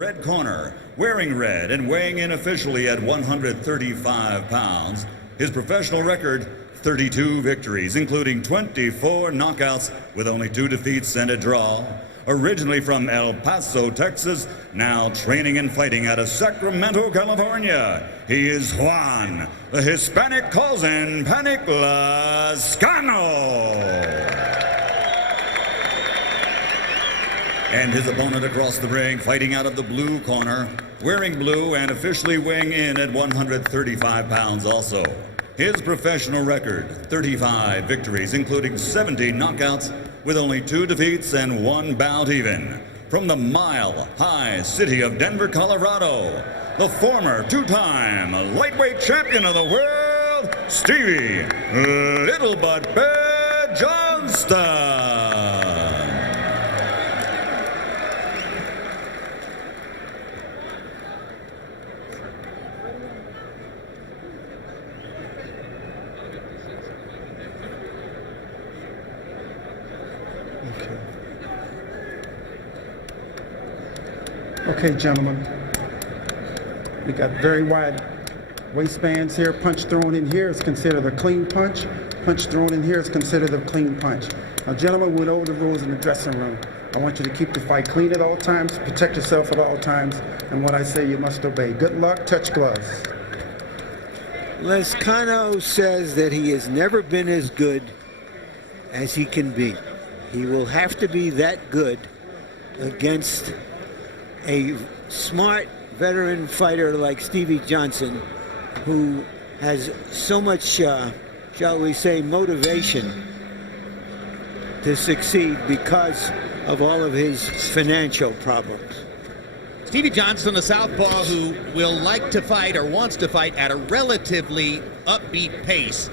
Red corner, wearing red and weighing in officially at 135 pounds, his professional record, 32 victories, including 24 knockouts with only 2 defeats and a draw. Originally from El Paso, Texas, now training and fighting out of Sacramento, California, he is Juan, the Hispanic Causing Panic Lazcano. And his opponent across the ring, fighting out of the blue corner, wearing blue and officially weighing in at 135 pounds also. His professional record, 35 victories, including 70 knockouts, with only 2 defeats and 1 bout even. From the mile-high city of Denver, Colorado, the former 2-time lightweight champion of the world, Stevie, Little But Bad Johnston. Okay, gentlemen, we got very wide waistbands here. Punch thrown in here is considered a clean punch. Punch thrown in here is considered a clean punch. Now, gentlemen, we went over the rules in the dressing room. I want you to keep the fight clean at all times, protect yourself at all times, and what I say you must obey. Good luck, touch gloves. Lazcano says that he has never been as good as he can be. He will have to be that good against a smart veteran fighter like Stevie Johnston, who has so much, shall we say, motivation to succeed because of all of his financial problems. Stevie Johnston, a southpaw who will like to fight or wants to fight at a relatively upbeat pace.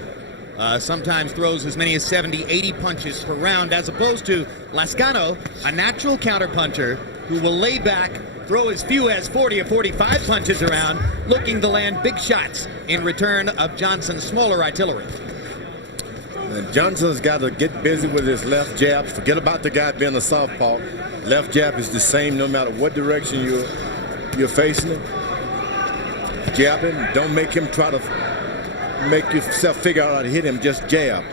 Sometimes throws as many as 70, 80 punches per round, as opposed to Lazcano, a natural counterpuncher who will lay back, throw as few as 40 or 45 punches around, looking to land big shots in return of Johnston's smaller artillery. And Johnston's got to get busy with his left jab. Forget about the guy being a southpaw. Left jab is the same no matter what direction you're facing him. Jab him. Don't make him try to make yourself figure out how to hit him. Just jab.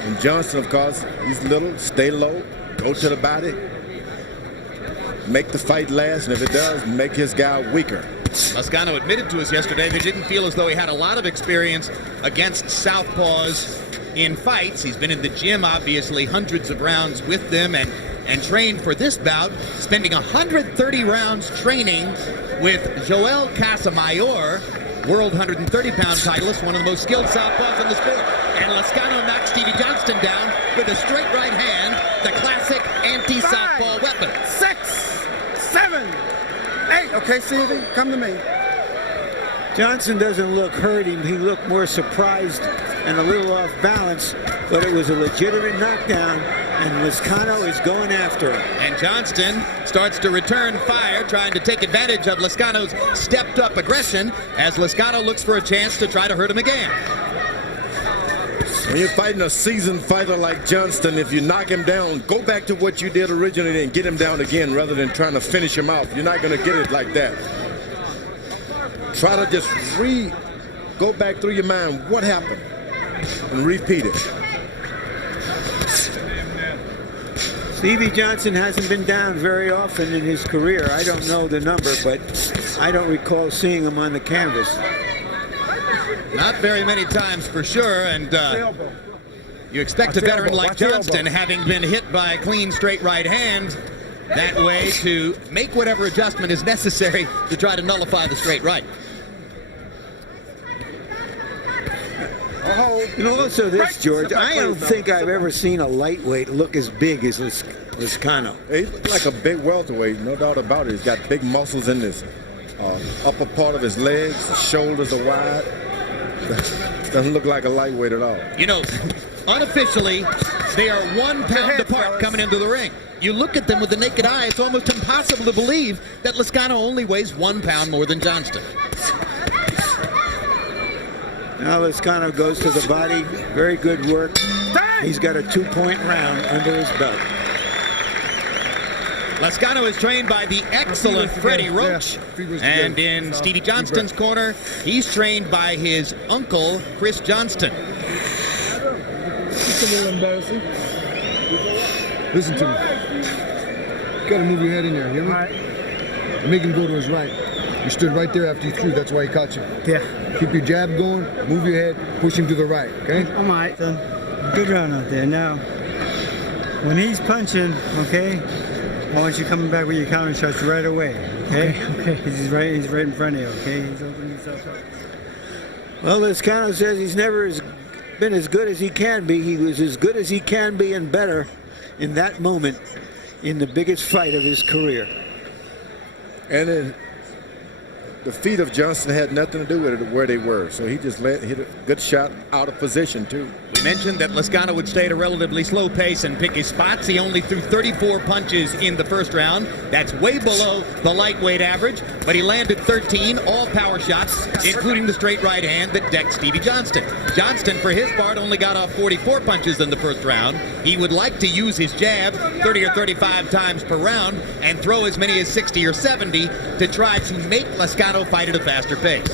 And Johnston, of course, he's little. Stay low. Go to the body. Make the fight last, and if it does, make his guy weaker. Lazcano admitted to us yesterday that he didn't feel as though he had a lot of experience against southpaws in fights. He's been in the gym, obviously, hundreds of rounds with them, and trained for this bout, spending 130 rounds training with Joel Casamayor, world 130-pound titleist, one of the most skilled southpaws in the sport. And Lazcano knocked Stevie Johnston down with a straight right hand, the classic anti-southpaw weapon. 6, 7, 8. Okay, Stevie, come to me. Johnston doesn't look hurt. He looked more surprised and a little off balance, but it was a legitimate knockdown, and Lazcano is going after him. And Johnston starts to return fire, trying to take advantage of Lazcano's stepped-up aggression as Lazcano looks for a chance to try to hurt him again. When you're fighting a seasoned fighter like Johnston, if you knock him down, go back to what you did originally and get him down again rather than trying to finish him off. You're not going to get it like that. Try to just go back through your mind what happened and repeat it. Stevie Johnston hasn't been down very often in his career. I don't know the number, but I don't recall seeing him on the canvas. Not very many times for sure, and you expect a veteran like Johnston, having been hit by a clean straight right hand, that way to make whatever adjustment is necessary to try to nullify the straight right. You know, also this, George, I don't think I've ever seen a lightweight look as big as Lazcano. He's like a big welterweight, no doubt about it. He's got big muscles in his upper part of his legs. His shoulders are wide. Doesn't look like a lightweight at all. You know, unofficially, they are 1 pound apart coming into the ring. You look at them with the naked eye, it's almost impossible to believe that Lazcano only weighs 1 pound more than Johnston. Now Lazcano goes to the body. Very good work. He's got a 2-point round under his belt. Lazcano is trained by the excellent Freddie Roach. And in Stevie Johnston's corner, he's trained by his uncle, Chris Johnston. It's a little embarrassing. Listen to me. You gotta move your head in there, you hear me? All right. Make him go to his right. You stood right there after you threw, that's why he caught you. Yeah. Keep your jab going, move your head, push him to the right, okay? I'm all right, son. Good round out there. Now, when he's punching, okay, I want you coming back with your counter shots right away, okay? Okay. He's right in front of you, okay? He's opening himself up. Well, Lazcano says he's never been as good as he can be. He was as good as he can be and better in that moment in the biggest fight of his career. And then the feet of Johnston had nothing to do with it where they were. So he just hit a good shot out of position, too. We mentioned that Lazcano would stay at a relatively slow pace and pick his spots. He only threw 34 punches in the first round. That's way below the lightweight average, but he landed 13 all power shots, including the straight right hand that decked Stevie Johnston. Johnston, for his part, only got off 44 punches in the first round. He would like to use his jab 30 or 35 times per round and throw as many as 60 or 70 to try to make Lazcano fight at a faster pace.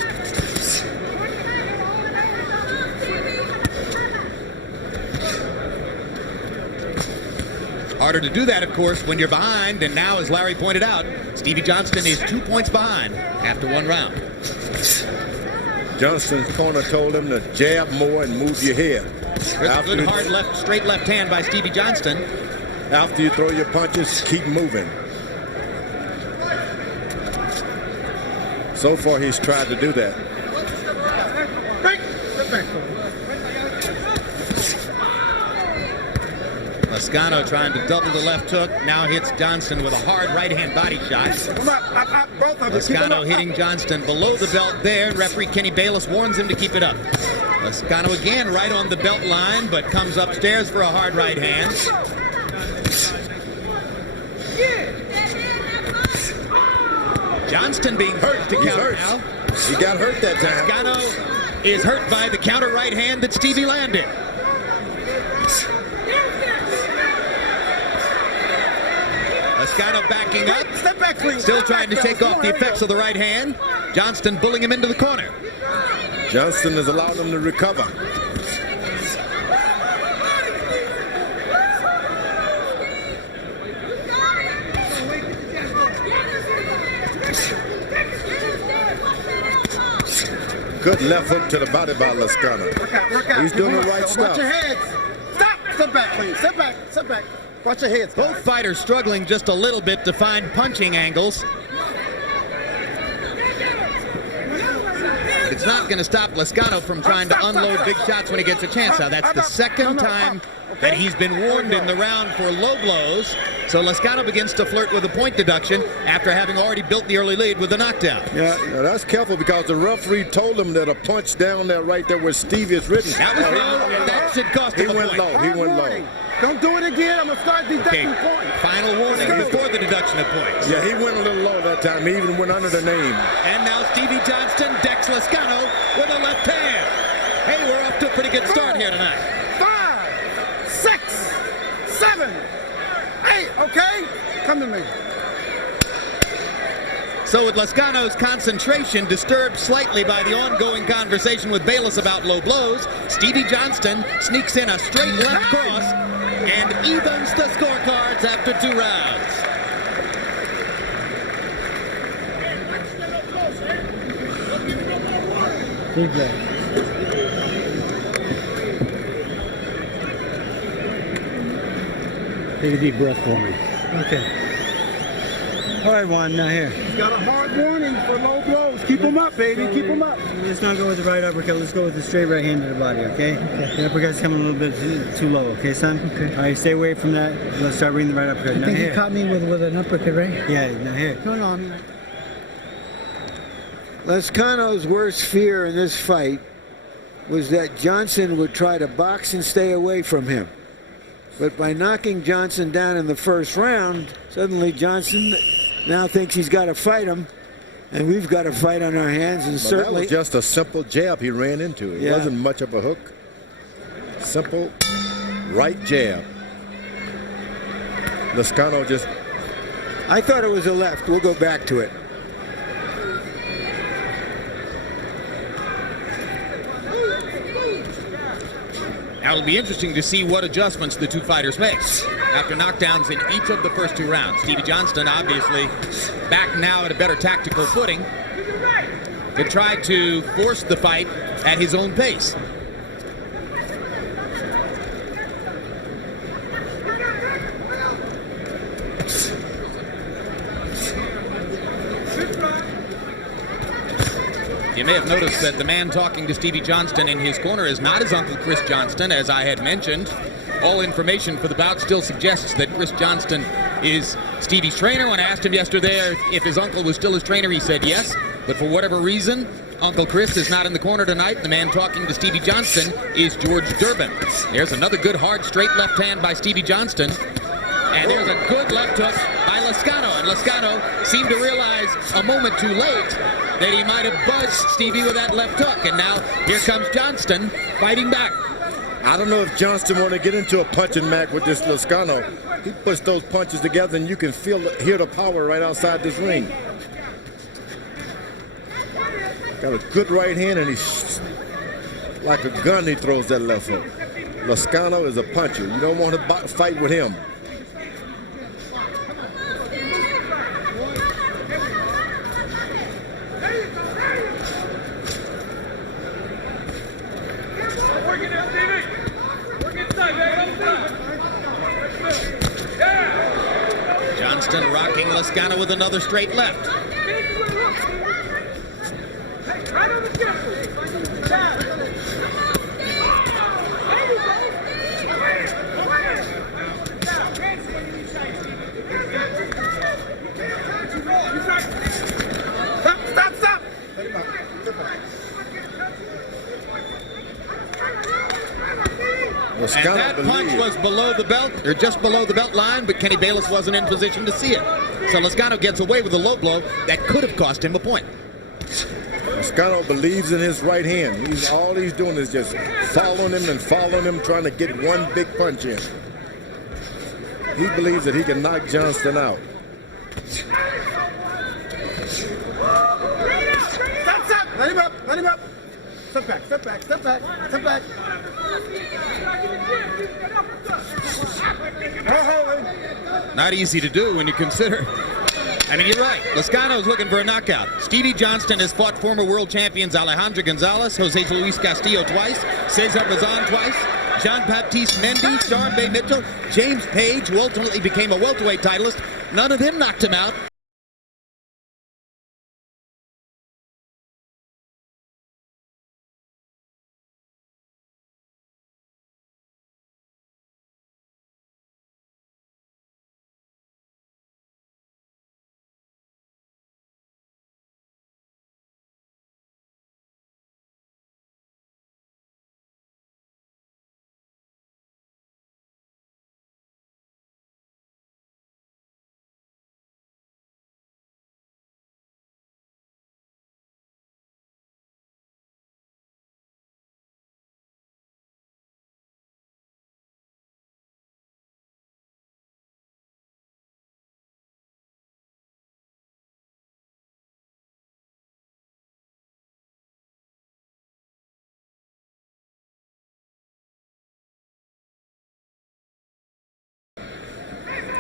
Harder to do that, of course, when you're behind, and now, as Larry pointed out, Stevie Johnston is 2 points behind after one round. Johnston's corner told him to jab more and move your head. There's a good hard straight left hand by Stevie Johnston. After you throw your punches, keep moving. So far, he's tried to do that. Lazcano trying to double the left hook, now hits Johnston with a hard right-hand body shot. Lazcano hitting Johnston below the belt there. Referee Kenny Bayless warns him to keep it up. Lazcano again right on the belt line, but comes upstairs for a hard right hand. Johnston being hurt to counter now. He got hurt that time. Lazcano is hurt by the counter right hand that Stevie landed. Lazcano backing up, still trying to shake off the effects of the right hand. Johnston pulling him into the corner. Johnston has allowed him to recover. Good left hook to the body by Lazcano. He's doing the right stuff. Watch your heads. Stop. Step back, please. Step back. Step back. Watch your heads. Both fighters struggling just a little bit to find punching angles. It's not going to stop Lazcano from trying to unload big shots when he gets a chance. Now, that's the second time that he's been warned in the round for low blows. So Lazcano begins to flirt with a point deduction after having already built the early lead with a knockdown. Yeah, that's careful because the referee told him that a punch down there right there where Stevie is written. That was low, and that should cost him a point. He went low. Don't do it again. I'm going to start deducting points. Final warning before the deduction of points. Yeah, he went a little low that time. He even went under the name. And now Stevie Johnston decks Lazcano with a left hand. Hey, we're off to a pretty good start here tonight. 5, 6, 7, 8. Okay? Come to me. So with Lazcano's concentration disturbed slightly by the ongoing conversation with Bayless about low blows, Stevie Johnston sneaks in a straight left cross and evens the scorecards after 2 rounds. Big breath. Take a deep breath for me. Okay. All right, Juan, now here. He's got a hard warning for low blows. Keep him up, baby. Keep him up. Let's not go with the right uppercut. Let's go with the straight right hand to the body, okay? The uppercut's coming a little bit too low, okay, son? Okay. All right, stay away from that. Let's start reading the right uppercut. I think he caught me with an uppercut, right? Yeah, now here. No, I mean... Lazcano's worst fear in this fight was that Johnston would try to box and stay away from him. But by knocking Johnston down in the first round, suddenly Johnston now thinks he's got to fight him, and we've got a fight on our hands. And certainly that was just a simple jab he ran into. It wasn't much of a hook. Simple right jab. Lazcano just I thought it was a left. We'll go back to it. Now it'll be interesting to see what adjustments the two fighters make after knockdowns in each of the first 2 rounds. Stevie Johnston obviously back now at a better tactical footing to try to force the fight at his own pace. You may have noticed that the man talking to Stevie Johnston in his corner is not his uncle Chris Johnston, as I had mentioned. All information for the bout still suggests that Chris Johnston is Stevie's trainer. When I asked him yesterday if his uncle was still his trainer, he said yes. But for whatever reason, Uncle Chris is not in the corner tonight. The man talking to Stevie Johnston is George Durbin. There's another good, hard, straight left hand by Stevie Johnston. And there's a good left hook by Lazcano. And Lazcano seemed to realize a moment too late that he might have buzzed Stevie with that left hook. And now here comes Johnston fighting back. I don't know if Johnston want to get into a punching match with this Lazcano. He puts those punches together and you can hear the power right outside this ring. Got a good right hand and he's like a gun, he throws that left hook. Lazcano is a puncher. You don't want to fight with him. Johnston rocking Lazcano with another straight left. Stop! And that punch was below the belt, or just below the belt line, but Kenny Bayless wasn't in position to see it. So Lazcano gets away with a low blow that could have cost him a point. Lazcano believes in his right hand. All he's doing is just following him, trying to get one big punch in. He believes that he can knock Johnston out. Stop! Let him up! Step back. Not easy to do when you consider. I mean, you're right. Lazcano's looking for a knockout. Stevie Johnston has fought former world champions Alejandro Gonzalez, Jose Luis Castillo twice, Cesar Bazan twice, Jean-Baptiste Mendy, Starn Mitchell, James Page, who ultimately became a welterweight titleist. None of them knocked him out.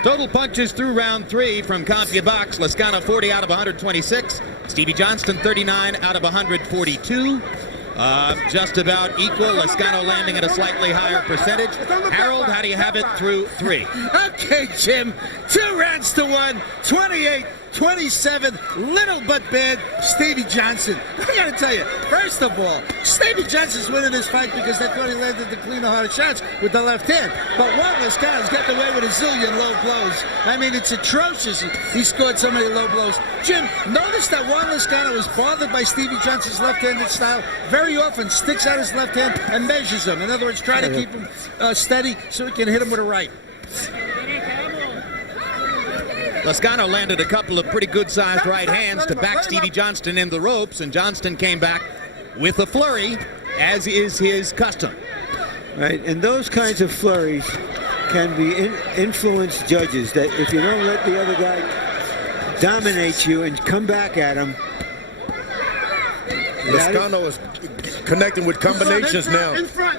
Total punches through round 3 from CompuBox. Lazcano 40 out of 126. Stevie Johnston 39 out of 142. Just about equal. Lazcano landing at a slightly higher percentage. Harold, how do you have it through 3? Okay, Jim. 2 rounds to 1. 28-27. Little but bad. Stevie Johnston. I got to tell you, first of all, Stevie Johnston's winning this fight because they thought he landed the cleaner, harder shots with the left hand. But Juan Lazcano's getting away with a zillion low blows. I mean, it's atrocious. He scored so many low blows. Jim, notice that Juan Lazcano is bothered by Stevie Johnston's left-handed style. Very often sticks out his left hand and measures him. In other words, try to keep him steady so he can hit him with a right. Lazcano landed a couple of pretty good-sized right hands to back Stevie Johnston in the ropes, and Johnston came back with a flurry, as is his custom. Right, and those kinds of flurries can be influence judges, that if you don't let the other guy dominate you and come back at him. Lazcano is connecting with combinations now.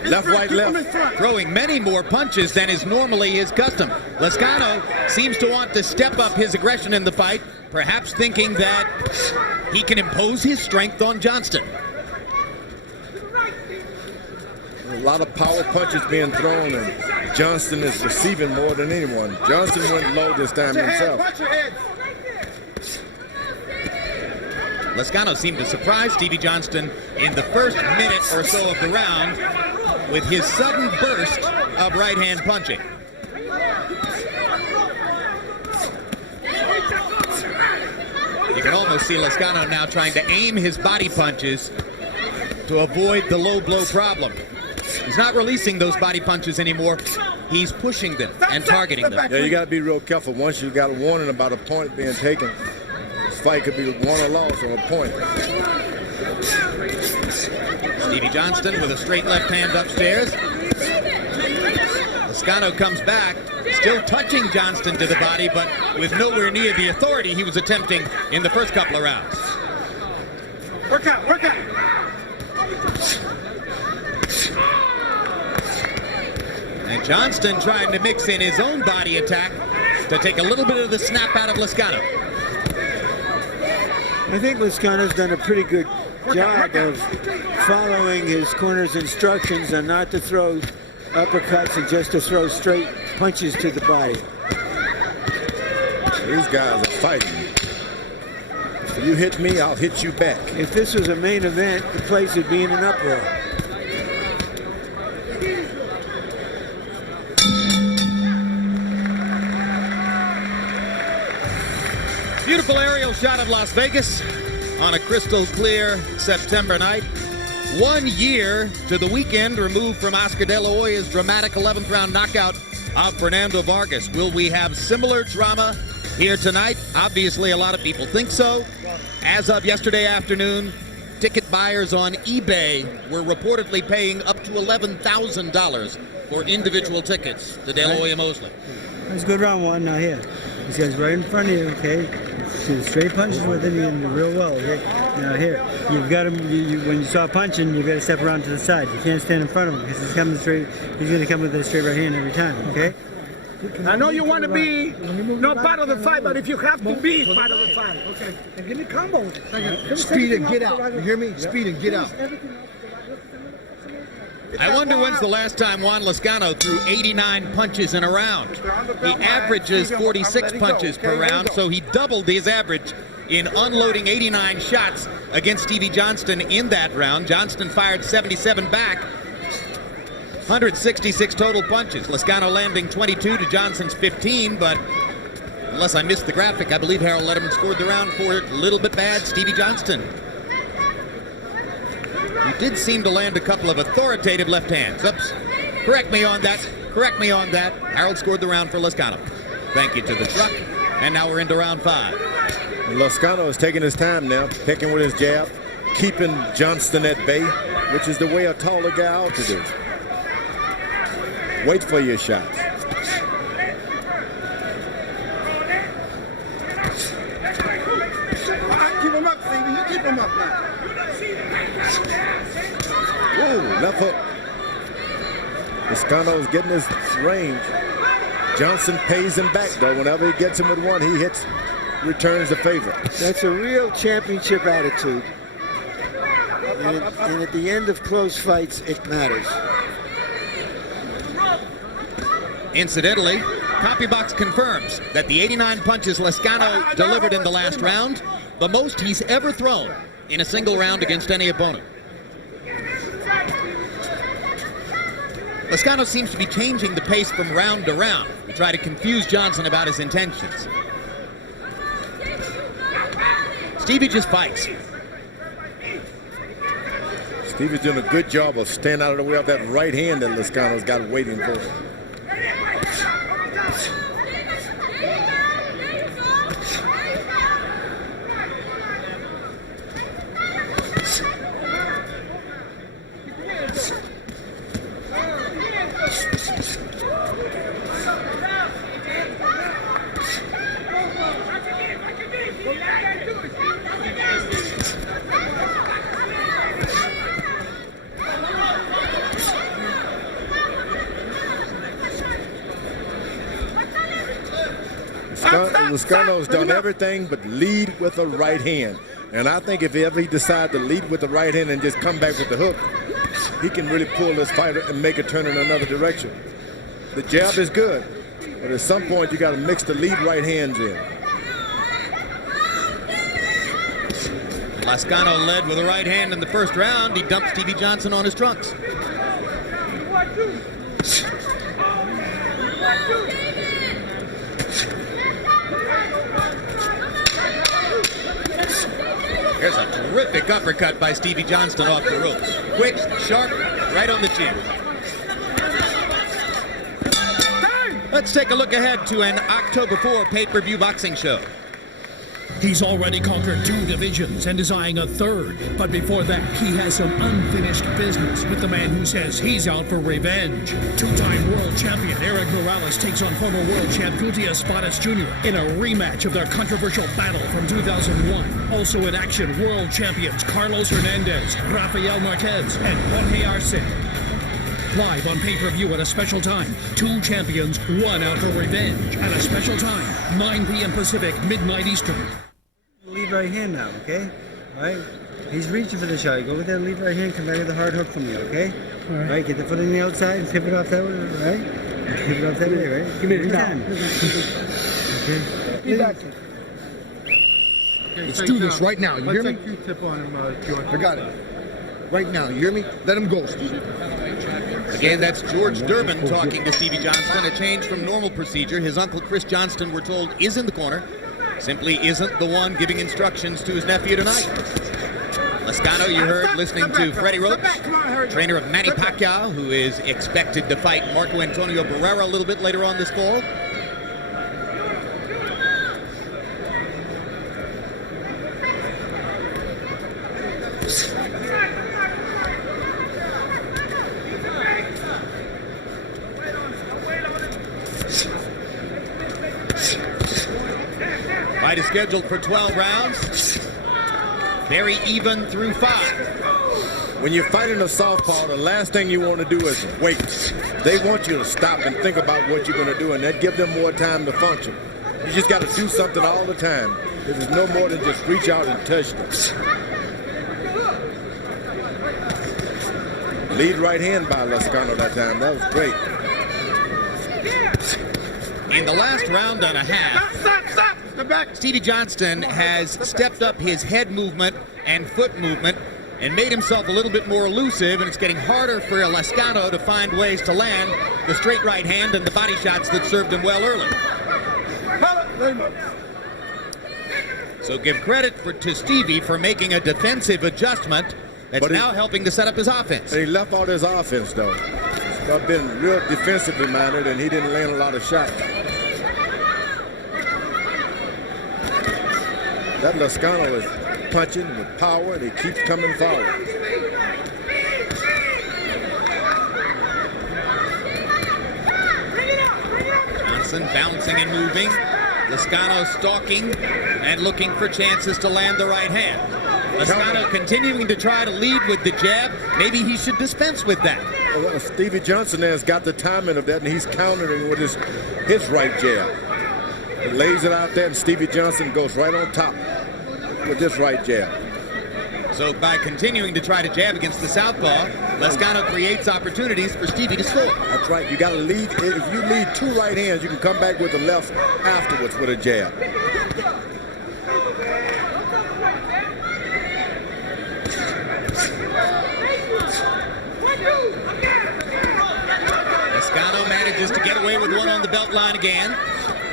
Left, right, left. Throwing many more punches than is normally his custom. Lazcano seems to want to step up his aggression in the fight, perhaps thinking that he can impose his strength on Johnston. A lot of power punches being thrown, and Johnston is receiving more than anyone. Johnston went low this time himself. Lazcano seemed to surprise Stevie Johnston in the first minute or so of the round with his sudden burst of right-hand punching. You can almost see Lazcano now trying to aim his body punches to avoid the low blow problem. He's not releasing those body punches anymore. He's pushing them and targeting them. Yeah, you got to be real careful. Once you got a warning about a point being taken, this fight could be won or lost on a point. Stevie Johnston with a straight left hand upstairs. Lazcano comes back, still touching Johnston to the body, but with nowhere near the authority he was attempting in the first couple of rounds. Work out, work out. And Johnston trying to mix in his own body attack to take a little bit of the snap out of Lazcano. I think Lazcano's done a pretty good job of following his corner's instructions and not to throw uppercuts and just to throw straight punches to the body. These guys are fighting. If you hit me, I'll hit you back. If this was a main event, the place would be in an uproar. Beautiful aerial shot of Las Vegas on a crystal clear September night. 1 year to the weekend removed from Oscar De La Hoya's dramatic 11th round knockout of Fernando Vargas. Will we have similar drama here tonight? Obviously, a lot of people think so. As of yesterday afternoon, ticket buyers on eBay were reportedly paying up to $11,000 for individual tickets to De La Hoya Mosley. That's a good round one. Now here, this guy's right in front of you, okay? See, straight punches with him, you do real well, okay? Now here, you've got him, when you saw punching, you've got to step around to the side. You can't stand in front of him because he's coming straight, he's going to come with a straight right hand every time, okay? I know you want to be not part of the fight, but if you have to be part of the fight. Okay. And give me combos. Speed and get out. You hear me? Speed and get out. I wonder when's the last time Juan Lazcano threw 89 punches in a round. He averages 46 punches per round, so he doubled his average in unloading 89 shots against Stevie Johnston in that round. Johnston fired 77 back, 166 total punches. Lazcano landing 22 to Johnston's 15, but unless I missed the graphic, I believe Harold Letterman scored the round for a little bit bad Stevie Johnston. He did seem to land a couple of authoritative left hands. Oops. Correct me on that. Correct me on that. Harold scored the round for Lazcano. Thank you to the truck. And now we're into round 5. Lazcano is taking his time now, picking with his jab, keeping Johnston at bay, which is the way a taller guy ought to do. Wait for your shots. Keep him up, Stevie. You keep him up now. Whoa, left hook. Lazcano is getting his range. Johnston pays him back, though. Whenever he gets him with one, he hits, returns the favor. That's a real championship attitude. And at the end of close fights, it matters. Incidentally, Copybox confirms that the 89 punches Lazcano delivered in the last round, the most he's ever thrown in a single round against any opponent. Lazcano seems to be changing the pace from round to round to try to confuse Johnston about his intentions. Stevie just fights. Stevie's doing a good job of staying out of the way of that right hand that Lazcano's got waiting for him. Lazcano's done everything but lead with a right hand. And I think if ever he decides to lead with the right hand and just come back with the hook, he can really pull this fighter and make it turn in another direction. The jab is good, but at some point you got to mix the lead right hands in. Lazcano led with a right hand in the first round. He dumped Stevie Johnston on his trunks. There's a terrific uppercut by Stevie Johnston off the ropes. Quick, sharp, right on the chin. Let's take a look ahead to an October 4 pay-per-view boxing show. He's already conquered 2 divisions and is eyeing a 3rd. But before that, he has some unfinished business with the man who says he's out for revenge. 2-time world champion Eric Morales takes on former world champ Gutierrez Espadas Jr. in a rematch of their controversial battle from 2001. Also in action, world champions Carlos Hernandez, Rafael Marquez, and Jorge Arce. Live on pay-per-view at a special time. 2 champions, 1 out for revenge. At a special time, 9 p.m. Pacific, midnight Eastern. Lead right hand now, okay? All right? He's reaching for the shot. Go with that lead right hand, come back with a hard hook from you, okay? All right, get the foot on the outside and pivot off that way, right? Pivot off that way, right? Give me the time. Okay. Let's do this right now. You hear me? Let's take Q-tip on him, George. I got it. Right now, you hear me? Let him go, Stevie. Again, that's George Durbin talking to Stevie Johnston. A change from normal procedure. His uncle Chris Johnston, we're told, is in the corner. Simply isn't the one giving instructions to his nephew tonight. Lazcano, you heard, listening to Freddie Ropes, trainer of Manny Pacquiao, who is expected to fight Marco Antonio Barrera a little bit later on this fall. Fight is scheduled for 12 rounds. Very even through 5. When you're fighting a southpaw, the last thing you want to do is wait. They want you to stop and think about what you're going to do, and that gives them more time to function. You just got to do something all the time. There's no more than just reach out and touch them. Lead right hand by Lazcano that time. That was great. In the last round and a half, Stevie Johnston has stepped up his head movement and foot movement and made himself a little bit more elusive, and it's getting harder for Lazcano to find ways to land the straight right hand and the body shots that served him well early. So give credit to Stevie for making a defensive adjustment that's now helping to set up his offense. He left out his offense, though. I've been real defensively minded, and he didn't land a lot of shots. That Lazcano is punching with power, and he keeps coming forward. Johnson bouncing and moving. Lazcano stalking and looking for chances to land the right hand. Lazcano continuing to try to lead with the jab. Maybe he should dispense with that. Well, Stevie Johnston has got the timing of that, and he's countering with his right jab. He lays it out there, and Stevie Johnston goes right on top with this right jab. So by continuing to try to jab against the southpaw, Lazcano creates opportunities for Stevie to score. That's right. You got to lead. If you lead 2 right hands, you can come back with the left afterwards with a jab. Lazcano manages to get away with one on the belt line again.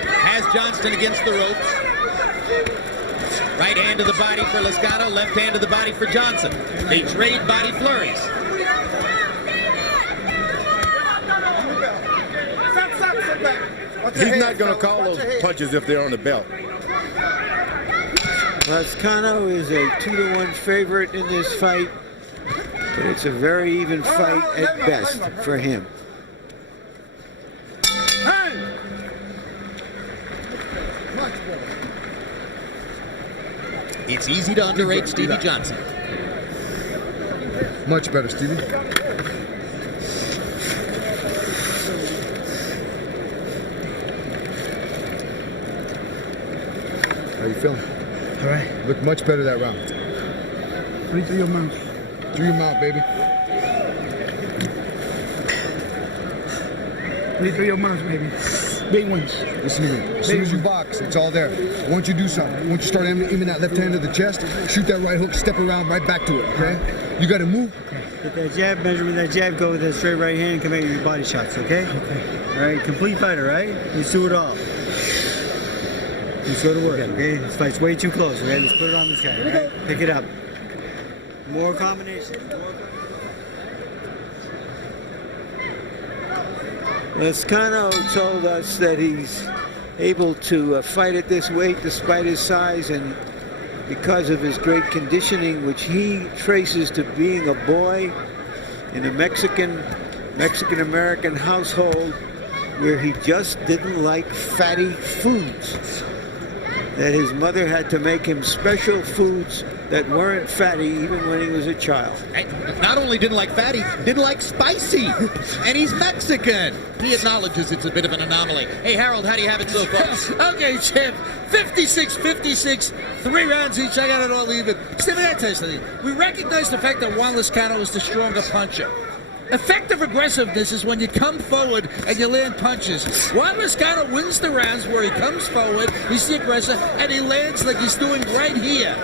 Has Johnston against the ropes. Right hand to the body for Lazcano, left hand to the body for Johnson. They trade body flurries. He's not going to call those punches if they're on the belt. Lazcano is a 2-1 favorite in this fight, but it's a very even fight at best for him. It's easy to underrate Stevie Johnson. Much better, Stevie. How you feeling? All right. Look much better that round. Put it through your mouth. Through your mouth, baby. Put it through your mouth, baby. Big ones. Listen to me. As soon as you box, it's all there. I want you to do something. I want you to start aiming that left hand to the chest, shoot that right hook, step around, right back to it, okay? You got to move. Get that jab, measure with that jab, go with that straight right hand, come at your body shots, okay? Okay. All right, complete fighter, right? Let's do it all. Let's go to work, okay? This fight's way too close, okay? Let's put it on this guy, all right? Pick it up. More combinations. Lazcano told us that he's able to fight at this weight despite his size and because of his great conditioning, which he traces to being a boy in a Mexican-American household where he just didn't like fatty foods. That his mother had to make him special foods that weren't fatty even when he was a child. Not only didn't like fatty, didn't like spicy. And he's Mexican. He acknowledges it's a bit of an anomaly. Hey, Harold, how do you have it so far? Okay, champ. 56-56, 3 rounds each. I got it all even. Stevie, I tell you something. We recognize the fact that Juan Lazcano is the stronger puncher. Effective aggressiveness is when you come forward and you land punches. Juan Lazcano wins the rounds where he comes forward, he's the aggressor, and he lands like he's doing right here.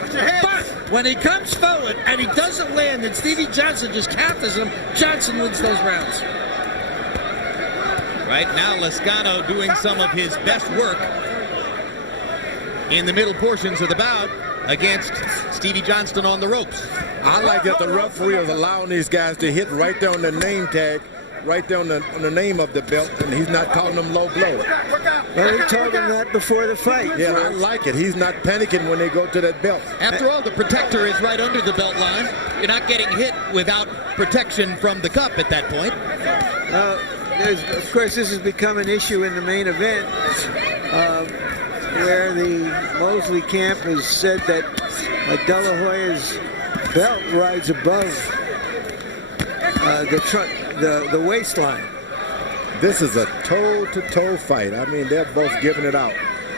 But when he comes forward and he doesn't land and Stevie Johnston just counters him, Johnston wins those rounds. Right now, Lazcano doing some of his best work in the middle portions of the bout against Stevie Johnston on the ropes. I like that the referee is allowing these guys to hit right there on the name tag, right there on the name of the belt, and he's not calling them low blow. Well, he told him that before the fight. Yeah, I like it. He's not panicking when they go to that belt. After all, the protector is right under the belt line. You're not getting hit without protection from the cup at that point. Of course, this has become an issue in the main event, where the Mosley camp has said that De La Hoya's belt rides above the waistline. This is a toe-to-toe fight. I mean, they're both giving it out.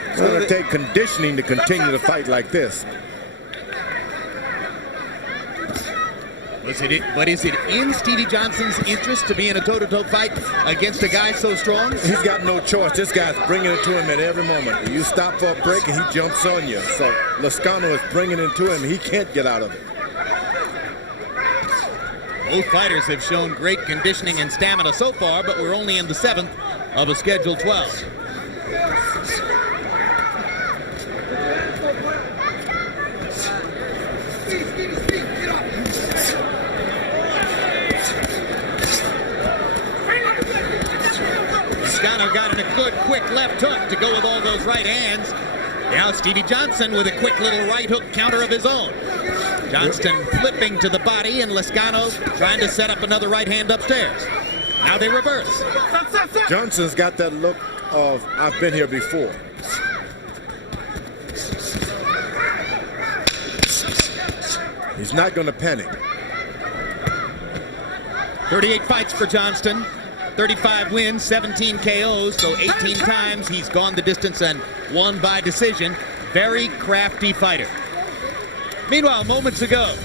It's going to take conditioning to continue to fight like this. But is it in Stevie Johnston's interest to be in a toe-to-toe fight against a guy so strong? He's got no choice. This guy's bringing it to him at every moment. You stop for a break and he jumps on you. So Lazcano is bringing it to him. He can't get out of it. Both fighters have shown great conditioning and stamina so far, but we're only in the 7th of a scheduled 12. Lazcano got in a good, quick left hook to go with all those right hands. Now Stevie Johnston with a quick little right hook counter of his own. Johnston flipping to the body, and Lazcano trying to set up another right hand upstairs. Now they reverse. Johnston's got that look of, I've been here before. He's not going to panic. 38 fights for Johnston. 35 wins, 17 KOs, so 18 times he's gone the distance and won by decision. Very crafty fighter. Meanwhile, moments ago,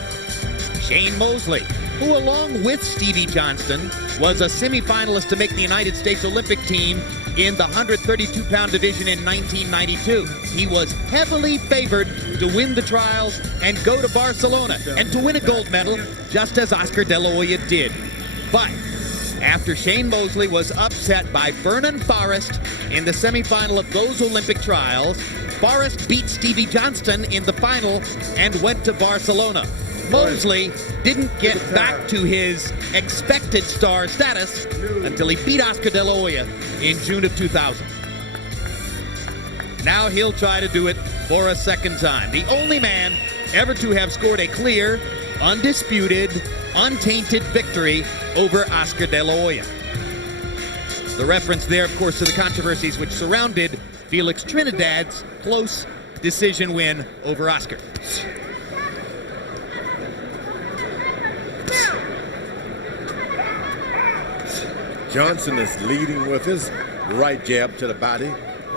Shane Mosley, who along with Stevie Johnston was a semifinalist to make the United States Olympic team in the 132-pound division in 1992. He was heavily favored to win the trials and go to Barcelona and to win a gold medal, just as Oscar De La Hoya did. But after Shane Mosley was upset by Vernon Forrest in the semifinal of those Olympic trials, Forrest beat Stevie Johnston in the final and went to Barcelona. Mosley didn't get back to his expected star status until he beat Oscar De La Hoya in June of 2000. Now he'll try to do it for a second time. The only man ever to have scored a clear, undisputed, untainted victory over Oscar De La Hoya. The reference there, of course, to the controversies which surrounded Felix Trinidad's close decision win over Oscar. Johnston is leading with his right jab to the body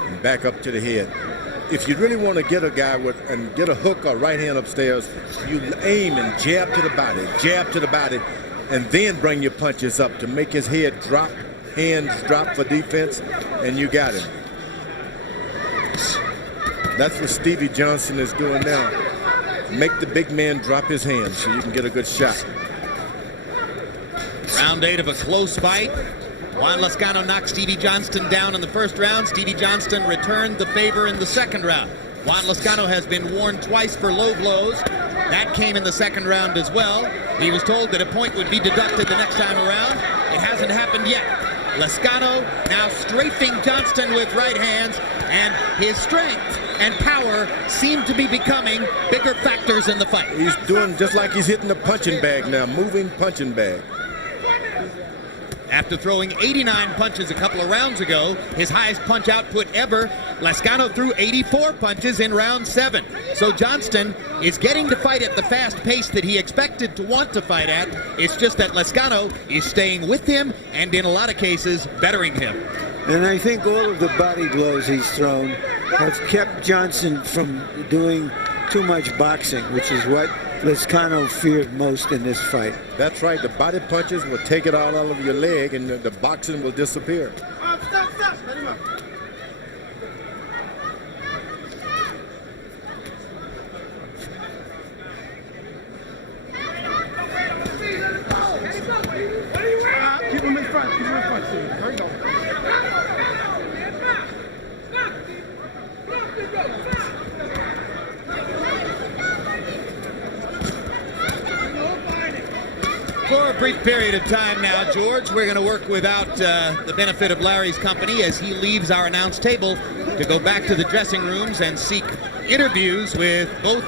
and back up to the head. if you really want to get a guy and get a hook or right hand upstairs, you aim and jab to the body, and then bring your punches up to make his head drop, hands drop for defense, and you got him. That's what Stevie Johnston is doing now. Make the big man drop his hands so you can get a good shot. Round 8 of a close fight. Juan Lazcano knocked Stevie Johnston down in the first round. Stevie Johnston returned the favor in the second round. Juan Lazcano has been warned twice for low blows. That came in the second round as well. He was told that a point would be deducted the next time around. It hasn't happened yet. Lazcano now strafing Johnston with right hands, and his strength and power seem to be becoming bigger factors in the fight. He's doing just like he's hitting the punching bag now, moving punching bag. After throwing 89 punches a couple of rounds ago, his highest punch output ever, Lazcano threw 84 punches in round 7. So Johnston is getting to fight at the fast pace that he expected to want to fight at. It's just that Lazcano is staying with him and in a lot of cases bettering him. And I think all of the body blows he's thrown have kept Johnston from doing too much boxing, which is what Lazcano feared most in this fight. That's right. The body punches will take it all out of your leg, and the boxing will disappear. Stop. Let him up. Keep him in front. There you go. For a brief period of time now, George, we're going to work without the benefit of Larry's company as he leaves our announce table to go back to the dressing rooms and seek interviews with both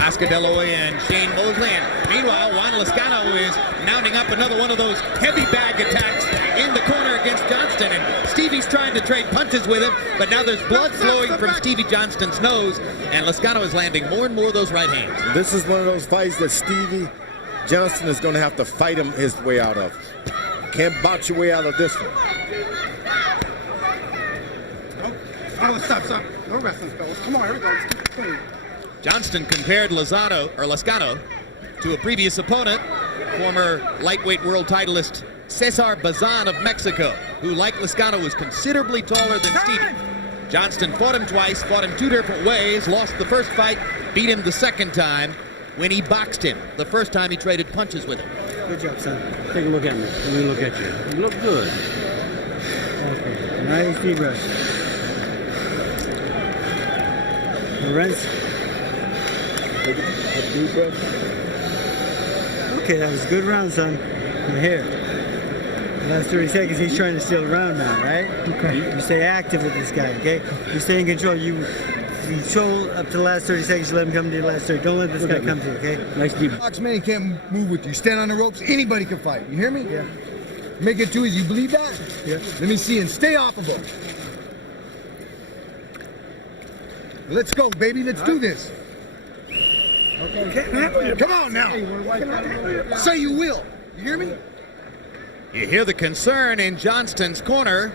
Oscar De La Hoya and Shane Mosley. And meanwhile, Juan Lazcano is mounting up another one of those heavy bag attacks in the corner against Johnston. And Stevie's trying to trade punches with him, but now there's blood flowing from Stevie Johnston's nose, and Lazcano is landing more and more of those right hands. This is one of those fights that Stevie Johnston is going to have to fight him his way out of. Can't box your way out of this one. Oh, stop. No wrestling, fellas. Come on, here we go. Let's keep it clean. Johnston compared Lazcano to a previous opponent, former lightweight world titleist Cesar Bazan of Mexico, who, like Lazcano, was considerably taller than Stevie. Johnston fought him twice, fought him 2 different ways, lost the first fight, beat him the second time when he boxed him. The first time he traded punches with him. Good job, son. Take a look at me. Let me look at you. You look good. Okay. Nice deep breath. Rinse. Deep breath. Okay, that was a good round, son. You're here. The last 30 seconds, he's trying to steal the round now, right? Okay. You stay active with this guy, okay? You stay in control. You control up to the last 30 seconds. Let him come to the last 30. Don't let this guy come to you, okay? Nice deep. Box man, he can't move with you. Stand on the ropes. Anybody can fight. You hear me? Yeah. Make it too easy. You believe that? Yeah. Let me see and stay off of him. Let's go, baby. Let's do this. Okay. Come on now. Say you will. You hear me? You hear the concern in Johnston's corner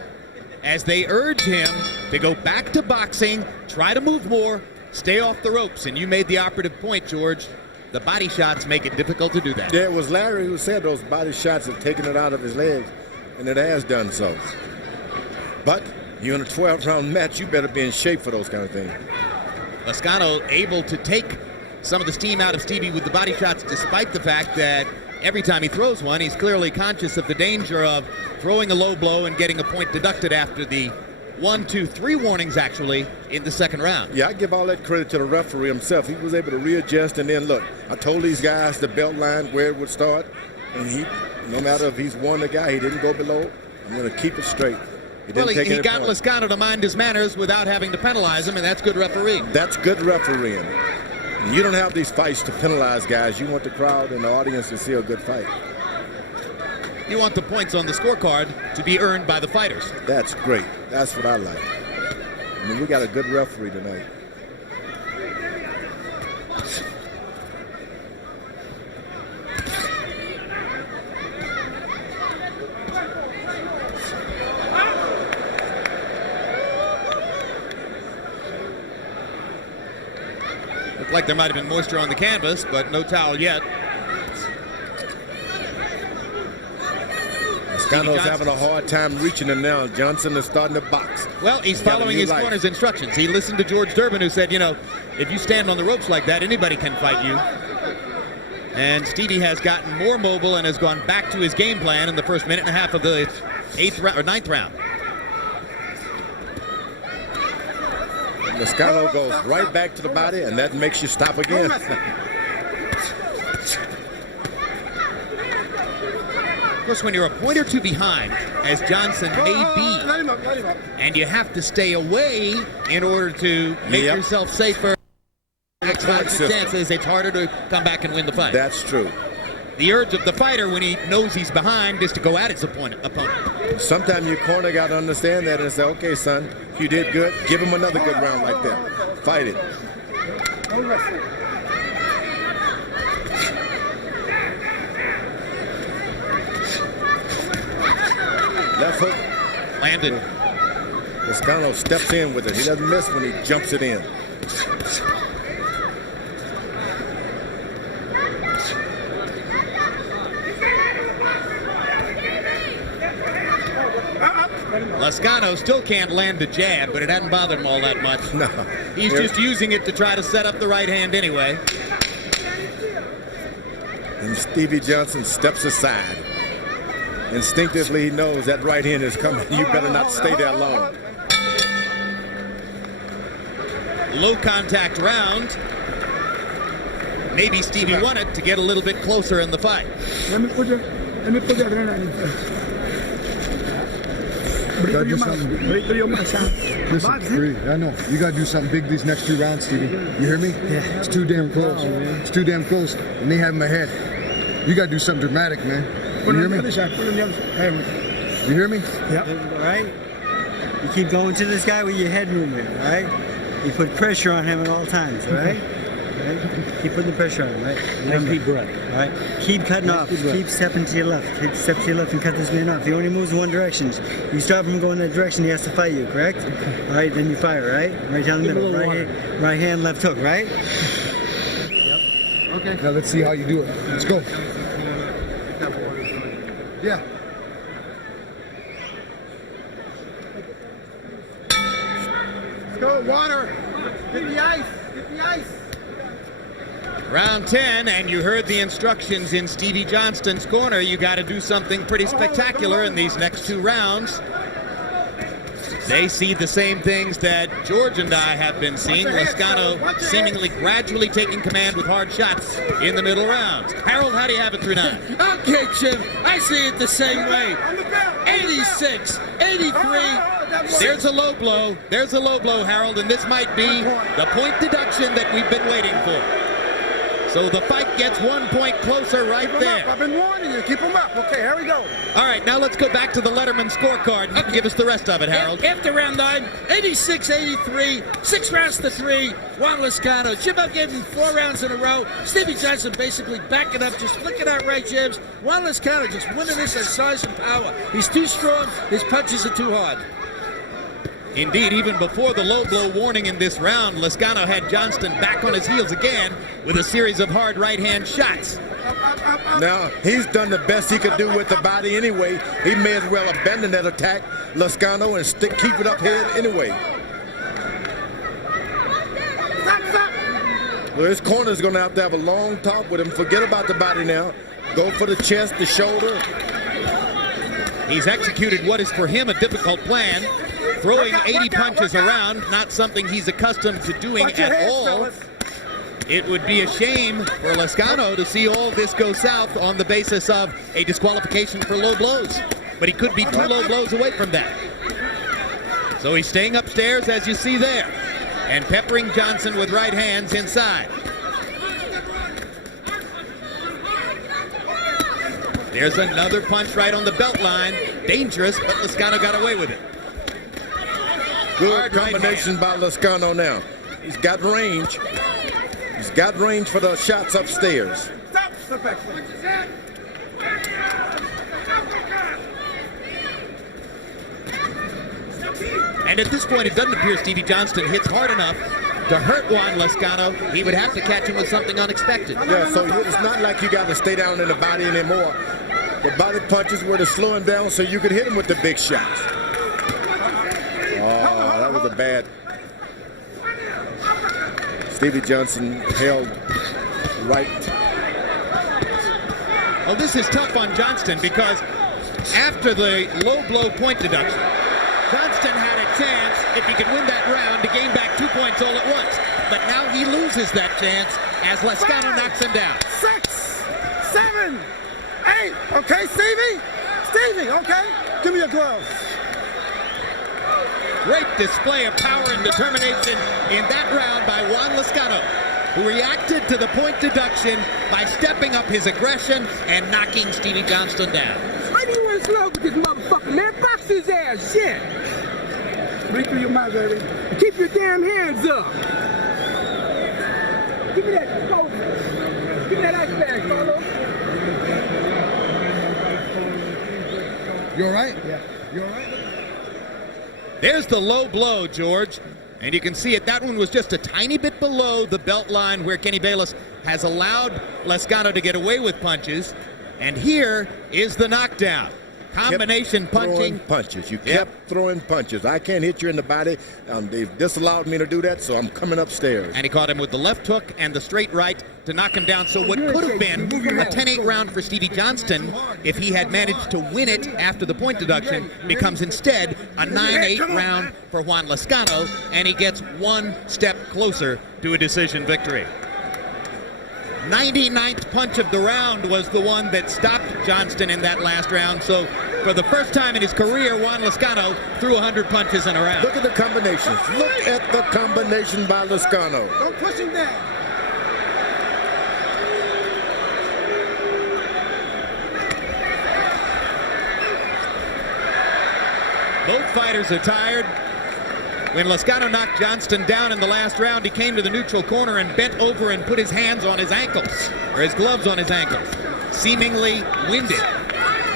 as they urge him to go back to boxing, try to move more, stay off the ropes. And you made the operative point, George. The body shots make it difficult to do that. Yeah, it was Larry who said those body shots have taken it out of his legs, and it has done so. But you're in a 12-round match, you better be in shape for those kind of things. Lazcano able to take some of the steam out of Stevie with the body shots, despite the fact that every time he throws one, he's clearly conscious of the danger of throwing a low blow and getting a point deducted after the 1, 2, 3 warnings, actually, in the second round. Yeah, I give all that credit to the referee himself. He was able to readjust, and then look, I told these guys the belt line where it would start, and he, no matter if he's won the guy, he didn't go below. I'm going to keep it straight. He got Lazcano to mind his manners without having to penalize him, and that's good refereeing. That's good refereeing. You don't have these fights to penalize guys. You want the crowd and the audience to see a good fight. You want the points on the scorecard to be earned by the fighters. That's great. That's what I like. I mean, we got a good referee tonight. like there might have been moisture on the canvas, but no towel yet. Lazcano's having a hard time reaching him now. Johnson is starting to box. Well, he's following his corner's instructions. He listened to George Durbin, who said, you know, if you stand on the ropes like that, anybody can fight you. And Stevie has gotten more mobile and has gone back to his game plan in the first minute and a half of the ninth round. Lazcano goes right back to the body, and that makes you stop again. Of course, when you're a point or two behind, as Johnston may be, and you have to stay away in order to make yourself safer, chances, it's harder to come back and win the fight. That's true. The urge of the fighter when he knows he's behind is to go at his opponent. Sometimes your corner got to understand that and say, okay, son, you did good. Give him another good round like that. Fight it. Left hook. Landed. Lazcano steps in with it. He doesn't miss when he jumps it in. Lazcano still can't land a jab, but it hadn't bothered him all that much. No. He's just using it to try to set up the right hand anyway. And Stevie Johnston steps aside. Instinctively, he knows that right hand is coming. You better not stay there long. Low contact round. Maybe Stevie won it to get a little bit closer in the fight. Let me put the adrenaline first. Gotta do something. Listen, breathe. I know. You gotta do something big these next 2 rounds, Stevie. You hear me? Yeah. It's too damn close. It's too damn close. And they have him ahead. You gotta do something dramatic, man. You hear me? You hear me? Yep. All right. You keep going to this guy with your head movement, all right? You put pressure on him at all times, all right? Right? Keep putting the pressure on him, right? Nice deep breath. All right? Keep cutting off. Keep stepping to your left. Keep step to your left and cut this man off. He only moves in one direction. You stop him going that direction, he has to fight you, correct? All right, then you fire, right? Right down the middle. Right hand, left hook, right? Yep. Okay. Now let's see how you do it. Let's go. Yeah. Let's go, water. Get the ice. Get the ice. Round 10, and you heard the instructions in Stevie Johnston's corner. You got to do something pretty spectacular in these next 2 rounds. They see the same things that George and I have been seeing. Lazcano seemingly gradually taking command with hard shots in the middle rounds. Harold, how do you have it through 9? Okay, Jim, I see it the same way. 86, 83. There's a low blow. There's a low blow, Harold, and this might be the point deduction that we've been waiting for. So the fight gets 1 point closer right there. I've been warning you. Keep them up. Okay, here we go. All right, now let's go back to the Letterman scorecard. You can give us the rest of it, Harold. After round 9, 86-83, 6 rounds to 3. Juan Lazcano. Jim, I gave him 4 rounds in a row. Stevie Johnston basically backing up, just flicking out right jabs. Juan Lazcano just winning this at size and power. He's too strong. His punches are too hard. Indeed, even before the low blow warning in this round, Lazcano had Johnston back on his heels again with a series of hard right-hand shots. Now, he's done the best he could do with the body anyway. He may as well abandon that attack, Lazcano, and keep it up here anyway. Well, his corner's going to have a long talk with him. Forget about the body now. Go for the chest, the shoulder. He's executed what is for him a difficult plan. Throwing 80 punches around, not something he's accustomed to doing at all. It would be a shame for Lazcano to see all this go south on the basis of a disqualification for low blows. But he could be 2 low blows away from that. So he's staying upstairs, as you see there, and peppering Johnston with right hands inside. There's another punch right on the belt line. Dangerous, but Lazcano got away with it. Good combination by Lazcano now. He's got range. He's got range for the shots upstairs. And at this point, it doesn't appear Stevie Johnston hits hard enough to hurt Juan Lazcano, he would have to catch him with something unexpected. Yeah, so it's not like you got to stay down in the body anymore. The body punches were to slow him down so you could hit him with the big shots. Oh, that was a bad. Stevie Johnston held right. Oh, this is tough on Johnston because after the low blow point deduction, Johnston had a chance, if he could win that round, to gain back 2 points all at once. But now he loses that chance as Lazcano knocks him down. 6, 7, 8. Okay, Stevie? Stevie, okay? Give me your gloves. Great display of power and determination in that round by Juan Lazcano, who reacted to the point deduction by stepping up his aggression and knocking Stevie Johnston down. Why do you want to slow with this motherfucker, man? Box his ass, shit. Breathe through your mouth, baby. And keep your damn hands up. Give me that coat. Give me that ice bag, Carlo. You all right? Yeah. You all right? There's the low blow, George. And you can see it. That one was just a tiny bit below the belt line where Kenny Bayless has allowed Lazcano to get away with punches. And here is the knockdown. Combination punching. Punches. You kept throwing punches. I can't hit you in the body. They've disallowed me to do that, so I'm coming upstairs. And he caught him with the left hook and the straight right to knock him down. So what could have been a 10-8 round for Stevie Johnston, if he had managed to win it after the point deduction, becomes instead a 9-8 round for Juan Lazcano, and he gets one step closer to a decision victory. 99th punch of the round was the one that stopped Johnston in that last round. So for the first time in his career, Juan Lazcano threw 100 punches in a round. Look at the combinations. Look at the combination by Lazcano. Don't push him down. Both fighters are tired. When Lazcano knocked Johnston down in the last round, he came to the neutral corner and bent over and put his hands on his ankles, or his gloves on his ankles, seemingly winded.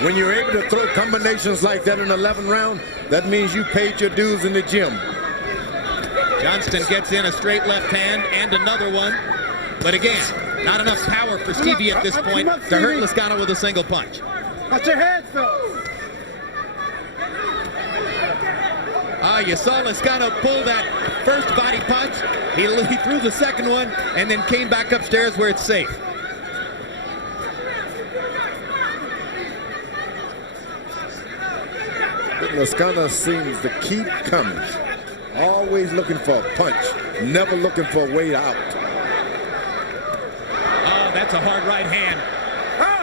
When you're able to throw combinations like that in the 11th round, that means you paid your dues in the gym. Johnston gets in a straight left hand and another one. But again, not enough power for Stevie at this point to hurt Lazcano with a single punch. Watch your head, Phil. You saw Lazcano pull that first body punch. He threw the second one and then came back upstairs where it's safe. Lazcano seems to keep coming. Always looking for a punch, never looking for a way out. Oh, that's a hard right hand.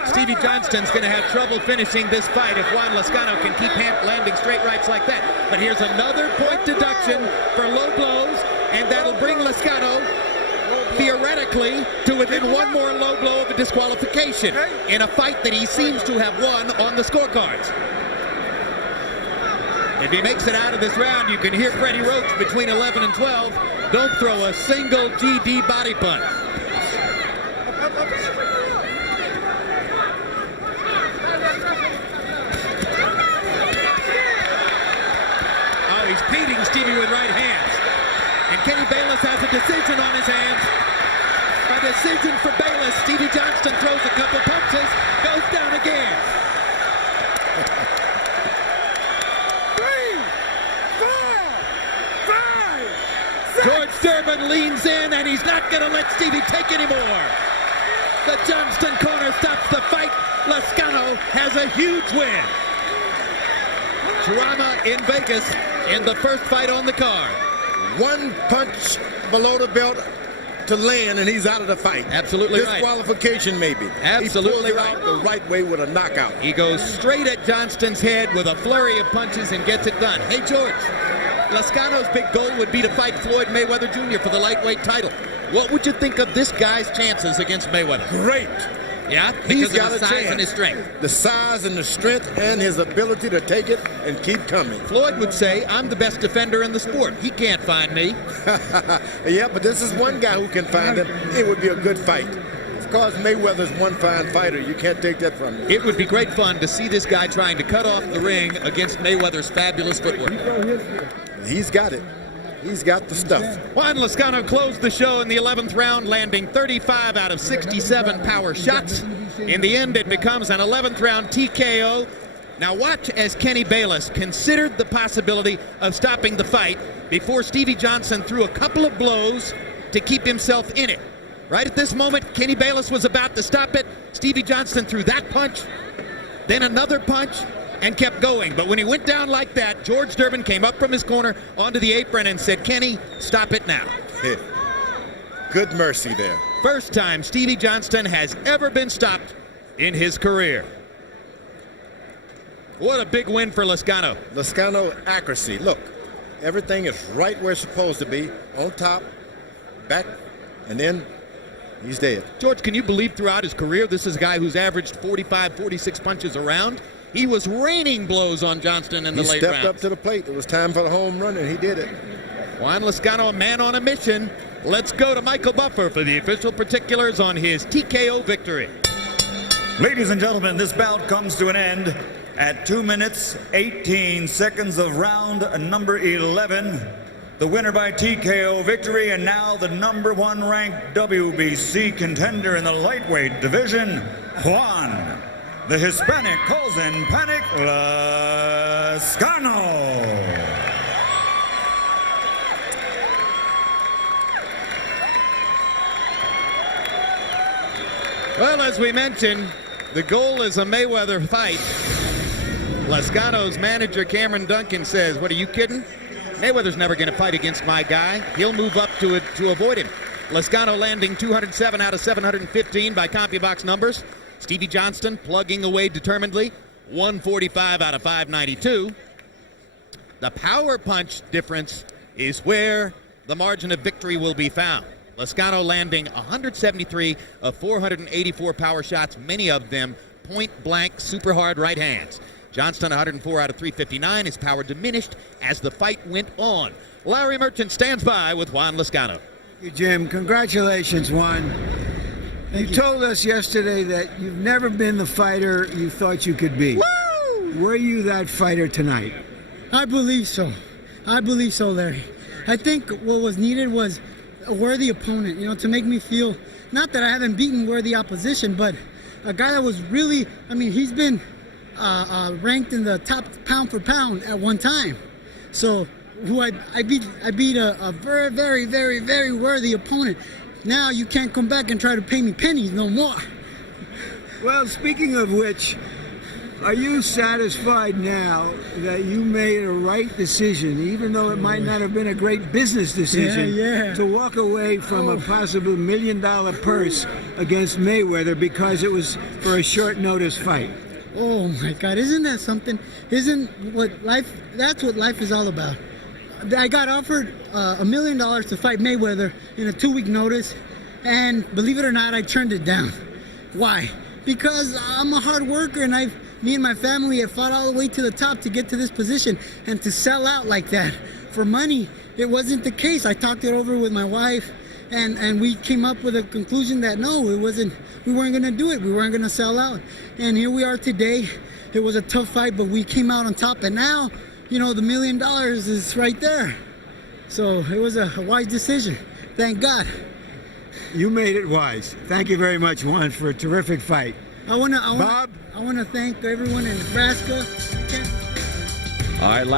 Stevie Johnston's going to have trouble finishing this fight if Juan Lazcano can keep landing straight rights like that. But here's another point deduction for low blows, and that'll bring Lazcano theoretically to within one more low blow of a disqualification in a fight that he seems to have won on the scorecards. If he makes it out of this round, you can hear Freddie Roach between 11 and 12. Don't throw a single GD body punch. He's beating Stevie with right hands. And Kenny Bayless has a decision on his hands. A decision for Bayless. Stevie Johnston throws a couple punches, goes down again. 3, 4, 5, 6. George Durbin leans in, and he's not going to let Stevie take anymore. The Johnston corner stops the fight. Lazcano has a huge win. Drama in Vegas in the first fight on the card. One punch below the belt to land, and he's out of the fight. Absolutely right. Disqualification, maybe. Absolutely he pulls it out the right way with a knockout. He goes straight at Johnston's head with a flurry of punches and gets it done. Hey, George, Lazcano's big goal would be to fight Floyd Mayweather Jr. for the lightweight title. What would you think of this guy's chances against Mayweather? Great. Yeah, He's because got of the a size chance. and his strength. The size and the strength and his ability to take it and keep coming. Floyd would say, I'm the best defender in the sport. He can't find me. Yeah, but this is one guy who can find him. It would be a good fight. Of course, Mayweather's one fine fighter. You can't take that from him. It would be great fun to see this guy trying to cut off the ring against Mayweather's fabulous footwork. He's got it. He's got the stuff. Juan Lazcano closed the show in the 11th round, landing 35 out of 67 power shots. In the end, it becomes an 11th round TKO. Now watch as Kenny Bayless considered the possibility of stopping the fight before Stevie Johnston threw a couple of blows to keep himself in it. Right at this moment, Kenny Bayless was about to stop it. Stevie Johnston threw that punch, then another punch, and kept going. But when he went down like that, George Durbin came up from his corner onto the apron and said, "Kenny, stop it now." Good mercy there. First time Stevie Johnston has ever been stopped in his career. What a big win for Lazcano. Lazcano accuracy. Look, everything is right where it's supposed to be. On top, back, and then he's dead. George, can you believe throughout his career, this is a guy who's averaged 45, 46 punches a round? He was raining blows on Johnston in the late rounds. He stepped up to the plate. It was time for the home run, and he did it. Juan Lazcano, a man on a mission. Let's go to Michael Buffer for the official particulars on his TKO victory. Ladies and gentlemen, this bout comes to an end at 2 minutes, 18 seconds of round number 11. The winner by TKO victory, and now the #1 ranked WBC contender in the lightweight division, Juan, the Hispanic Causing Panic, Lazcano. Well, as we mentioned, the goal is a Mayweather fight. Lazcano's manager, Cameron Duncan, says, "What, are you kidding? Mayweather's never going to fight against my guy. He'll move up to avoid him." Lazcano landing 207 out of 715 by CompuBox numbers. Stevie Johnston plugging away determinedly, 145 out of 592. The power punch difference is where the margin of victory will be found. Lazcano landing 173 of 484 power shots, many of them point-blank, super hard right hands. Johnston 104 out of 359. His power diminished as the fight went on. Larry Merchant stands by with Juan Lazcano. Thank you, Jim. Congratulations, Juan. You told us yesterday that you've never been the fighter you thought you could be. Woo! Were you that fighter tonight? I believe so. I believe so, Larry. I think what was needed was a worthy opponent, to make me feel, not that I haven't beaten worthy opposition, but a guy that was really, he's been ranked in the top pound for pound at one time. So who I beat a very, very, very, very worthy opponent. Now you can't come back and try to pay me pennies no more. Well, speaking of which, are you satisfied now that you made a right decision, even though it might not have been a great business decision, to walk away from a possible $1 million purse against Mayweather because it was for a short notice fight? Oh my God, isn't that something? That's what life is all about. I got offered $1 million to fight Mayweather in a 2-week notice, and believe it or not, I turned it down. Why? Because I'm a hard worker, and me and my family have fought all the way to the top to get to this position, and to sell out like that for money, it wasn't the case. I talked it over with my wife, and we came up with a conclusion that no, we weren't going to do it. We weren't going to sell out. And here we are today. It was a tough fight, but we came out on top, and now, the $1 million is right there. So it was a wise decision. Thank God. You made it wise. Thank you very much, Juan, for a terrific fight. I want to thank everyone in Nebraska. All right,